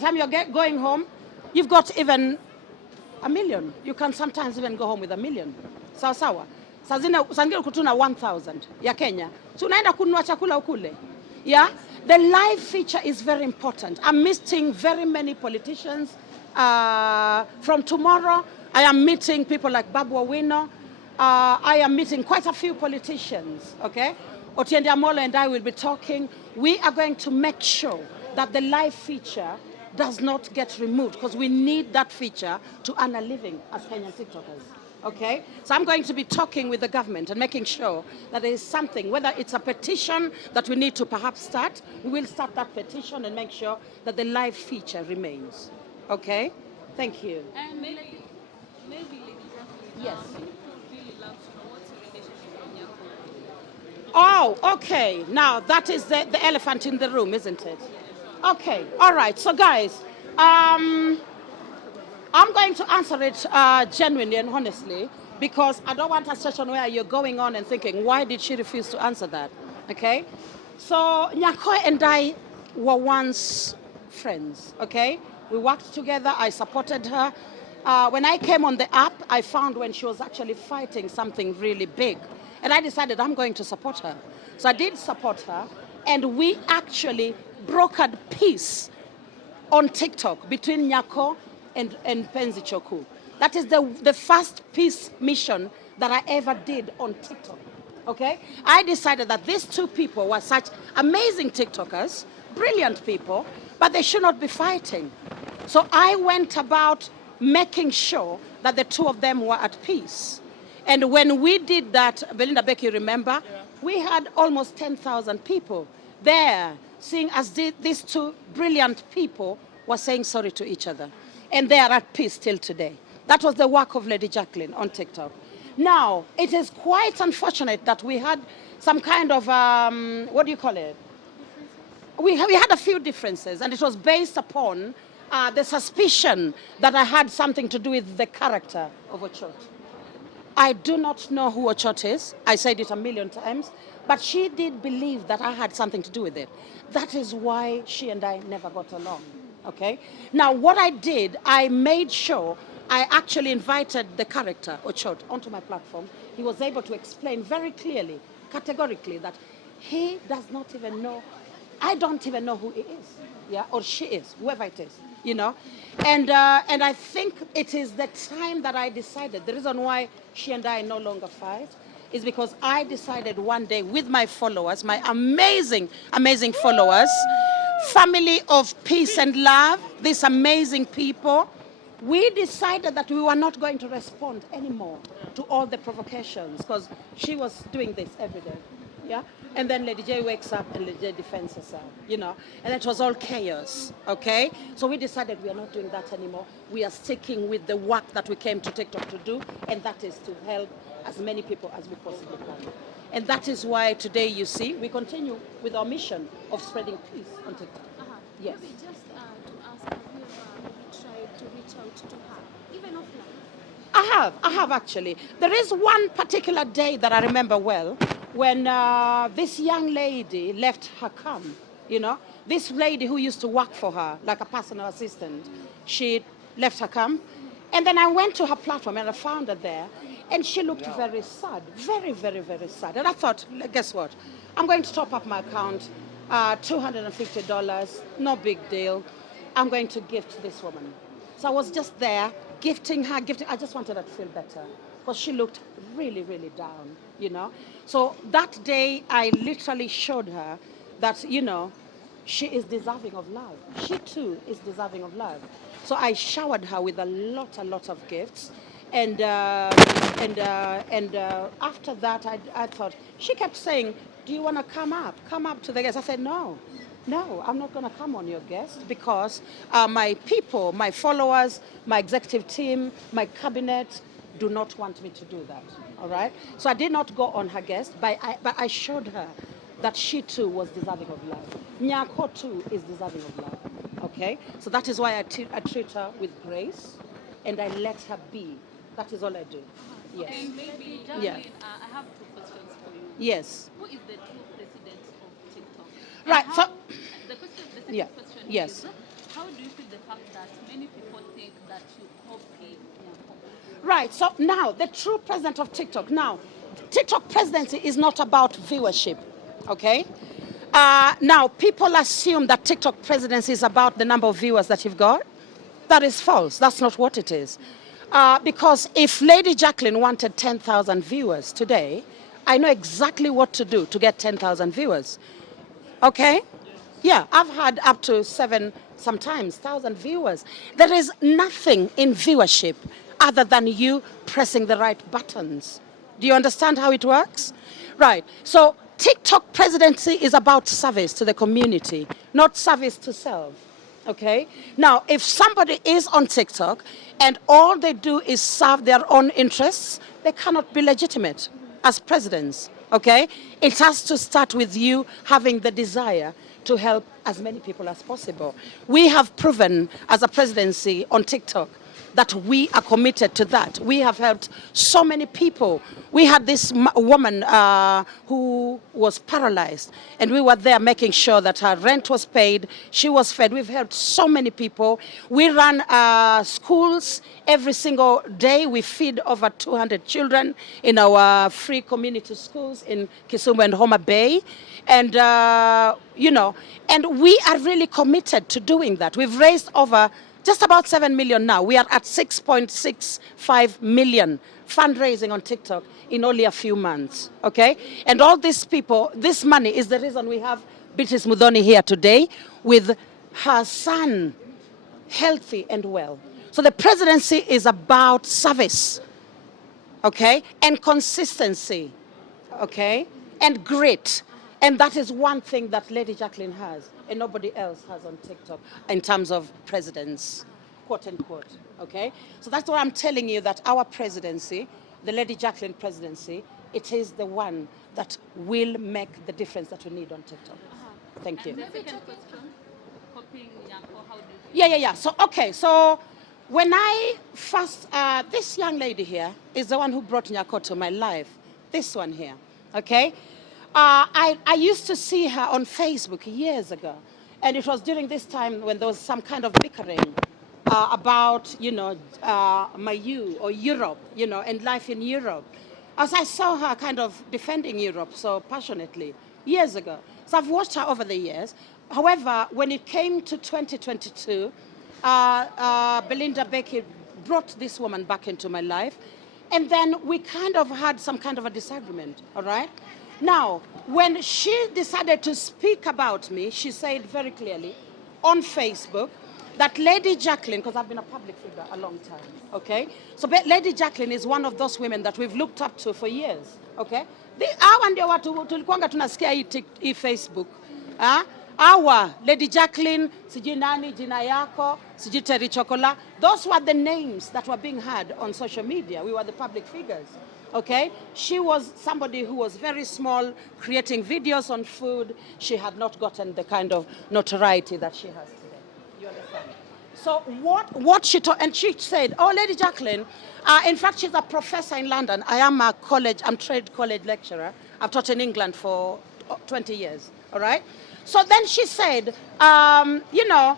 the time you're going home, you've got even a million. You can sometimes even go home with a million. Sawa sawa. Saa zingine kutuna 1,000 ya Kenya. So unaenda kununua chakula ukule. Yeah? The live feature is very important. I'm meeting very many politicians. From tomorrow, I am meeting people like Babu Owino. I am meeting quite a few politicians, okay? Otiende Amolo and I will be talking. We are going to make sure that the live feature does not get removed because we need that feature to earn a living as Kenyan TikTokers. Okay? So I'm going to be talking with the government and making sure that there is something, whether it's a petition that we need to perhaps start, we will start that petition and make sure that the live feature remains. Okay? Thank you. And maybe ladies, yes. People really love to know what's your relationship with Nyako. Oh, okay. Now, that is the elephant in the room, isn't it? Okay. All right. So, guys, I'm going to answer it genuinely and honestly because I don't want a situation where you're going on and thinking, why did she refuse to answer that? Okay? So Nyako and I were once friends, okay? We worked together. I supported her. When I came on the app, I found when she was actually fighting something really big. And I decided I'm going to support her. So I did support her. And we actually brokered peace on TikTok between Nyako and Penzi Choku. That is the first peace mission that I ever did on TikTok. Okay? I decided that these two people were such amazing TikTokers, brilliant people, but they should not be fighting. So I went about making sure that the two of them were at peace. And when we did that, Belinda Beck, you remember, we had almost 10,000 people there seeing as these two brilliant people were saying sorry to each other. And they are at peace till today. That was the work of Lady Jacqueline on TikTok. Now, it is quite unfortunate that we had some kind of, what do you call it? We had a few differences, and it was based upon the suspicion that I had something to do with the character of Ochot. I do not know who Ochot is. I said it a million times. But she did believe that I had something to do with it. That is why she and I never got along. Okay? Now, what I did, I made sure I actually invited the character, Ochot, onto my platform. He was able to explain very clearly, categorically, that he does not even know, I don't even know who he is, yeah, or she is, whoever it is, you know. And I think it is the time that I decided, the reason why she and I no longer fight, is because I decided one day with my followers, my amazing, amazing followers, family of peace and love, these amazing people, we decided that we were not going to respond anymore to all the provocations because she was doing this every day, yeah? And then Lady J wakes up and Lady J defends herself, you know? And it was all chaos, okay? So we decided we are not doing that anymore. We are sticking with the work that we came to TikTok to do, and that is to help as many people as we possibly can. And that is why today, you see, we continue with our mission of spreading peace on TikTok. Yes. Maybe just to ask, have you ever tried to reach out to her, even offline? I have actually. There is one particular day that I remember well when this young lady left her cam, you know. This lady who used to work for her, like a personal assistant, she left her cam. And then I went to her platform and I found her there. And she looked very sad, very, very, very sad. And I thought, guess what? I'm going to top up my account, $250, no big deal. I'm going to gift this woman. So I was just there, gifting her. I just wanted her to feel better because she looked really, really down, you know. So that day, I literally showed her that, you know, she is deserving of love. She too is deserving of love. So I showered her with a lot of gifts. And after that, I thought, she kept saying, do you want to come up to the guest? I said, no, I'm not going to come on your guest because my people, my followers, my executive team, my cabinet do not want me to do that, all right? So I did not go on her guest, but I showed her that she too was deserving of love. Nyako too is deserving of love, okay? So that is why I treat her with grace and I let her be. That is all I do. Yes. And maybe, yeah. I have two questions for you. Yes. Who is the true president of TikTok? Right. And So. The second question yes. is, how do you feel the fact that many people think that you copy Nyako? Right. So now, the true president of TikTok. Now, TikTok presidency is not about viewership. Okay. Now, people assume that TikTok presidency is about the number of viewers that you've got. That is false. That's not what it is. Because if Lady Jacqueline wanted 10,000 viewers today, I know exactly what to do to get 10,000 viewers. Okay? Yeah, I've had up to 7, sometimes 1,000 viewers. There is nothing in viewership other than you pressing the right buttons. Do you understand how it works? Right. So TikTok presidency is about service to the community, not service to self. Okay? Now, if somebody is on TikTok and all they do is serve their own interests, they cannot be legitimate as presidents. Okay? It has to start with you having the desire to help as many people as possible. We have proven as a presidency on TikTok that we are committed to that. We have helped so many people. We had this woman who was paralyzed, and we were there making sure that her rent was paid, she was fed. We've helped so many people. We run schools every single day. We feed over 200 children in our free community schools in Kisumu and Homa Bay. And, you know, and we are really committed to doing that. We've raised over just about 7 million now. We are at 6.65 million fundraising on TikTok in only a few months, okay? And all these people, this money is the reason we have Beatrice Mudhoni here today with her son healthy and well. So the presidency is about service, okay? And consistency, okay? And grit. And that is one thing that Lady Jacqueline has and nobody else has on TikTok in terms of presidents, quote unquote, okay? So that's what I'm telling you, that our presidency, the Lady Jacqueline presidency, it is the one that will make the difference that we need on TikTok. Thank you. And the second question, copying Nyako, how do you feel? Yeah. So, okay, so when I first, this young lady here is the one who brought Nyako to my life. This one here, okay? I used to see her on Facebook years ago, and it was during this time when there was some kind of bickering about, you know, Mayu or Europe, you know, and life in Europe. As I saw her kind of defending Europe so passionately years ago. So I've watched her over the years. However, when it came to 2022, Belinda Becky brought this woman back into my life, and then we kind of had some kind of a disagreement, all right? Now, when she decided to speak about me, she said very clearly on Facebook that Lady Jacqueline, because I've been a public figure a long time, okay? So Lady Jacqueline is one of those women that we've looked up to for years, okay? Hawa ndio watu tulikuanga tunasikia hii Facebook. Hawa, Lady Jacqueline, sijui nani, jina yako, sijui Terry Chocola. Those were the names that were being heard on social media. We were the public figures. Okay, she was somebody who was very small, creating videos on food. She had not gotten the kind of notoriety that she has today. You understand? So what she taught, and she said, oh, Lady Jacqueline, in fact, she's a professor in London. I'm trade college lecturer. I've taught in England for 20 years, all right? So then she said, you know,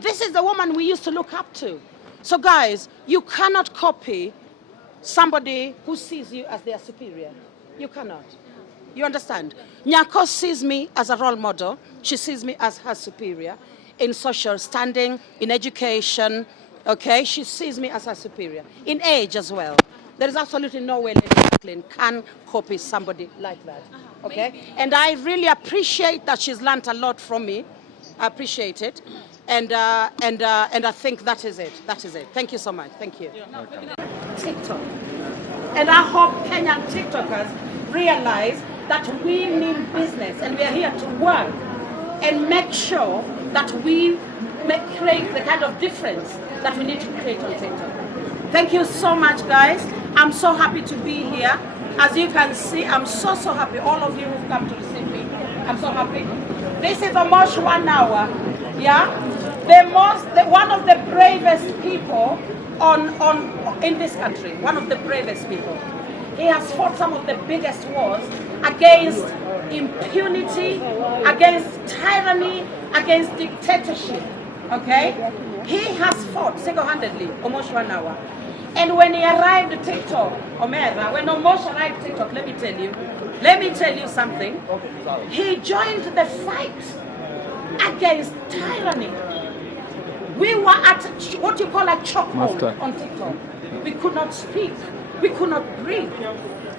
this is the woman we used to look up to. So guys, you cannot copy somebody who sees you as their superior. You cannot. You understand? Nyako sees me as a role model. She sees me as her superior in social standing, in education, okay? She sees me as her superior. In age as well. There is absolutely no way Lady Jacqueline can copy somebody like that, okay? And I really appreciate that she's learned a lot from me. I appreciate it. And I think that is it. That is it. Thank you so much. Thank you. TikTok. And I hope Kenyan TikTokers realize that we mean business and we are here to work and make sure that we create the kind of difference that we need to create on TikTok. Thank you so much, guys. I'm so happy to be here. As you can see, I'm so happy. All of you who've come to receive me, I'm so happy. This is almost 1 hour. Yeah? One of the bravest people in this country, one of the bravest people. He has fought some of the biggest wars against impunity, against tyranny, against dictatorship. Okay? He has fought single-handedly almost 1 hour. And when he arrived at TikTok, Omera, when Omosh arrived at TikTok, let me tell you something. He joined the fight against tyranny. We were at what you call a chokehold on TikTok. We could not speak. We could not breathe.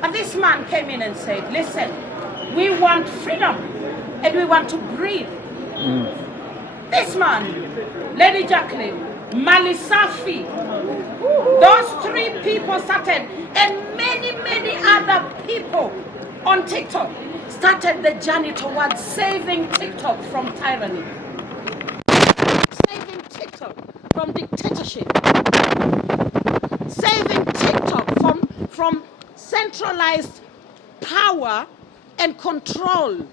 And this man came in and said, listen, we want freedom and we want to breathe. This man, Lady Jacqueline, Malisafi, those 3 people started, and many, many other people on TikTok started the journey towards saving TikTok from tyranny. Saving TikTok from dictatorship. Saving TikTok from centralized power and control.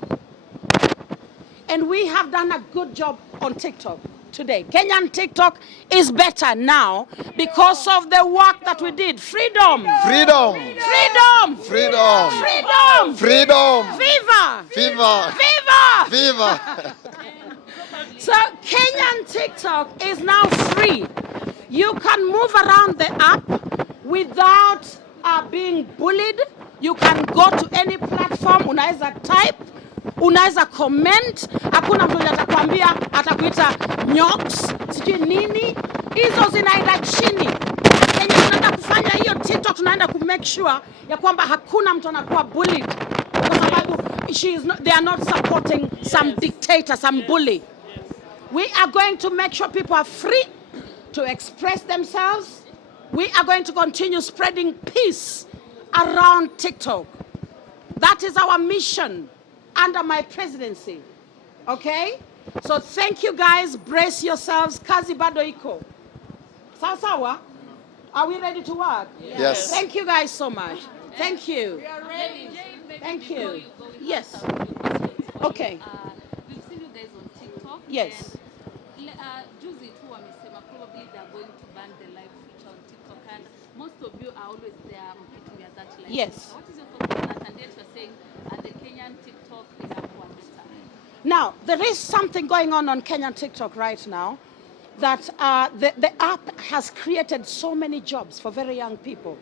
And we have done a good job on TikTok today. Kenyan TikTok is better now because of the work that we did. Freedom. Freedom. Freedom. Freedom. Freedom. Freedom. Viva. Viva. Viva. Viva. So Kenyan TikTok is now free. You can move around the app without being bullied. You can go to any platform, unaweza type, unaweza comment, hakuna mtu atakwambia atakuita nyoks, sijui nini. Hizo zinaenda chini. Yenye tunaenda kufanya hiyo TikTok, tunaenda ku make sure ya kwamba hakuna mtu anakuwa bullied kwa sababu they are not supporting some dictator, some bully. We are going to make sure people are free to express themselves. We are going to continue spreading peace around TikTok. That is our mission under my presidency. Okay? So thank you guys. Brace yourselves. Kazi bado iko. Sawa sawa? Are we ready to work? Yes. Thank you guys so much. Thank you. We are ready. Thank you. Yes. Okay. Okay. We've seen you guys on TikTok. Yes. And juzi tu wamesema probably they are going to ban the live feature on TikTok, and most of you are always there mkitumia that live Yes. feature. What is your thought on that? And yet you're saying the Kenyan TikTok is a one star. Now, there is something going on Kenyan TikTok right now that the app has created so many jobs for very young people.